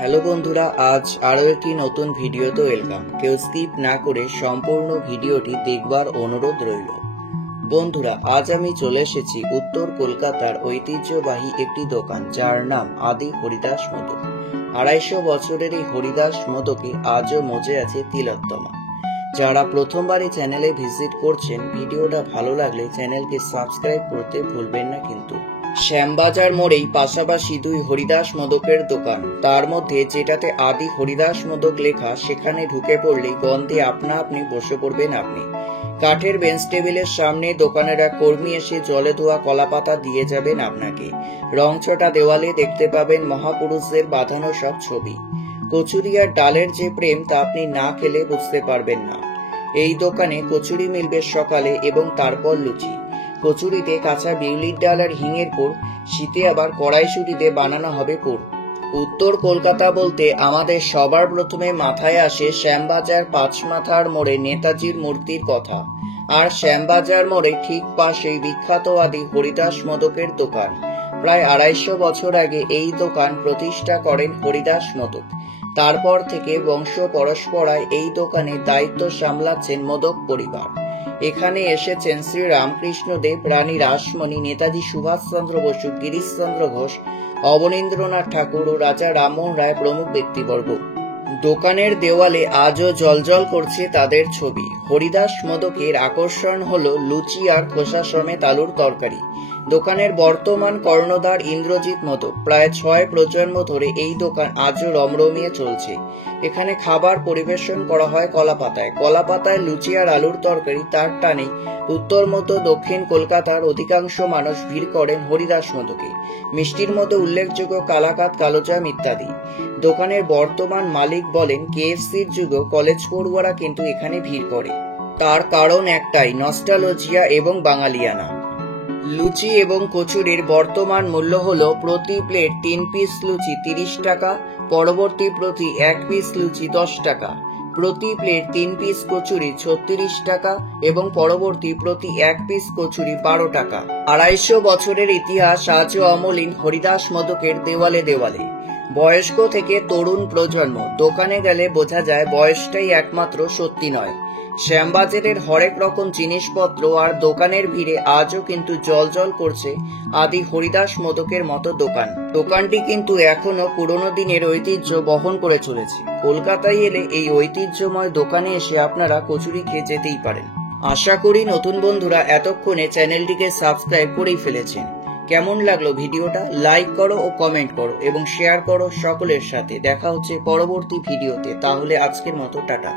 Hello বন্ধুরা, আজ আরও একটি নতুন ভিডিওতে ওয়েলকাম। কেউ স্কিপ না করে সম্পূর্ণ ভিডিওটি দেখবার অনুরোধ রইল। বন্ধুরা, আজ আমি চলে এসেছি উত্তর কলকাতার ঐতিহ্যবাহী একটি দোকান, যার নাম আদি হরিদাস মোদক। 250 বছরের এই হরিদাস মোদকে আজও মজে আছে তিলোত্তমা। যারা প্রথমবার এই চ্যানেলে ভিজিট করছেন, ভিডিওটা ভালো লাগলে চ্যানেলকে সাবস্ক্রাইব করতে ভুলবেন না কিন্তু। শ্যামবাজার মোড়েই পাশাপাশি দুই হরিদাস মোদকের দোকান, তার মধ্যে যেটাতে আদি হরিদাস মোদক লেখা, সেখানে ঢুকে পড়লেই গন্ধে আপনা আপনি বসে পড়বেন আপনি। কাঠের বেঞ্চ টেবিলের সামনে দোকানের এক কর্মী এসে জলে ধোয়া কলাপাতা দিয়ে যাবেন আপনাকে। রংচটা দেওয়ালে দেখতে পাবেন মহাপুরুষদের বাঁধানো সব ছবি। কচুরি আর ডালের যে প্রেম, তা আপনি না খেলে বুঝতে পারবেন না। এই দোকানে কচুরি মিলবে সকালে এবং তারপর লুচি। কচুরিতে কাঁচা বিউলির ডাল আর হিঙের পুর, শীতে আবার কড়াইশুঁটিতে বানানো হবে পুর। উত্তর কলকাতা বলতে আমাদের সবার প্রথমে মাথায় আসে শ্যামবাজার পাঁচমাথার মোড়ে নেতাজির মূর্তির কথা। আর শ্যামবাজার মোড়ে ঠিক পাশেই বিখ্যাত আদি হরিদাস মোদকের দোকান। প্রায় 250 বছর আগে এই দোকান প্রতিষ্ঠা করেন হরিদাস মোদক। তারপর থেকে বংশ পরম্পরায় এই দোকানে দায়িত্ব সামলাচ্ছেন মোদক পরিবার। এখানে এসেছেন শ্রী রামকৃষ্ণ দেব, রানী রাসমণি, নেতাজি সুভাষচন্দ্র বসু, গিরিশচন্দ্র ঘোষ, অবনীন্দ্রনাথ ঠাকুর ও রাজা রামমোহন রায় প্রমুখ ব্যক্তিবর্গ। দোকানের দেওয়ালে আজও জলজল করছে তাদের ছবি। হরিদাস মোদকের আকর্ষণ হলো লুচি আর খোসা সমেত আলুর তরকারি। দোকানের বর্তমান কর্ণধার ইন্দ্রজিৎ মোদক। প্রায় 6 প্রজন্ম ধরে এই দোকান আজও রমরমিয়ে চলছে। এখানে খাবার পরিবেশন করা হয় কলাপাতায়। কলাপাতায় লুচি আর আলুর তরকারি, তার টানে উত্তর মধ্য দক্ষিণ কলকাতার অধিকাংশ মানুষ ভিড় করেন হরিদাস মোদকে। মিষ্টির মধ্যে উল্লেখযোগ্য কালাকাত, কালোজাম ইত্যাদি। দোকানের বর্তমান মালিক বলেন, কেএফসির যুগেও কলেজ পড়ুয়ারা কিন্তু এখানে ভিড় করে। তার কারণ একটাই, নস্টালজিয়া এবং বাঙালিয়ানা। লুচি এবং কচুরির বর্তমান মূল্য হলো প্রতি প্লেট 3 পিস লুচি 30 টাকা, পরবর্তী প্রতি 1 পিস লুচি 10 টাকা, প্রতি প্লেট 3 পিস কচুরি 36 টাকা এবং পরবর্তী প্রতি 1 পিস কচুরি 12 টাকা। 250 বছরের ইতিহাস আজও অমলিন হরিদাস মোদকের দেওয়ালে দেওয়ালে। বয়স্ক থেকে তরুণ প্রজন্ম, দোকানে গেলে বোঝা যায় বয়সটাই একমাত্র সত্যি নয়। শ্যামবাজারের হরেক রকম জিনিসপত্র আর দোকানের ভিড়ে আজও কিন্তু জলজল করছে আদি হরিদাস মোদকের মতো দোকান। দোকানটি কিন্তু এখনো পুরনো দিনের ঐতিহ্য বহন করে চলেছে। কলকাতায় এলে এই ঐতিহ্যময় দোকানে এসে আপনারা কচুরি খেয়ে যেতেই পারেন। আশা করি নতুন বন্ধুরা এতক্ষণে চ্যানেলটিকে সাবস্ক্রাইব করেই ফেলেছেন। কেমন লাগলো ভিডিওটা? লাইক করো ও কমেন্ট করো এবং শেয়ার করো সকলের সাথে। দেখা হচ্ছে পরবর্তী ভিডিওতে। তাহলে আজকের মতো টাটা।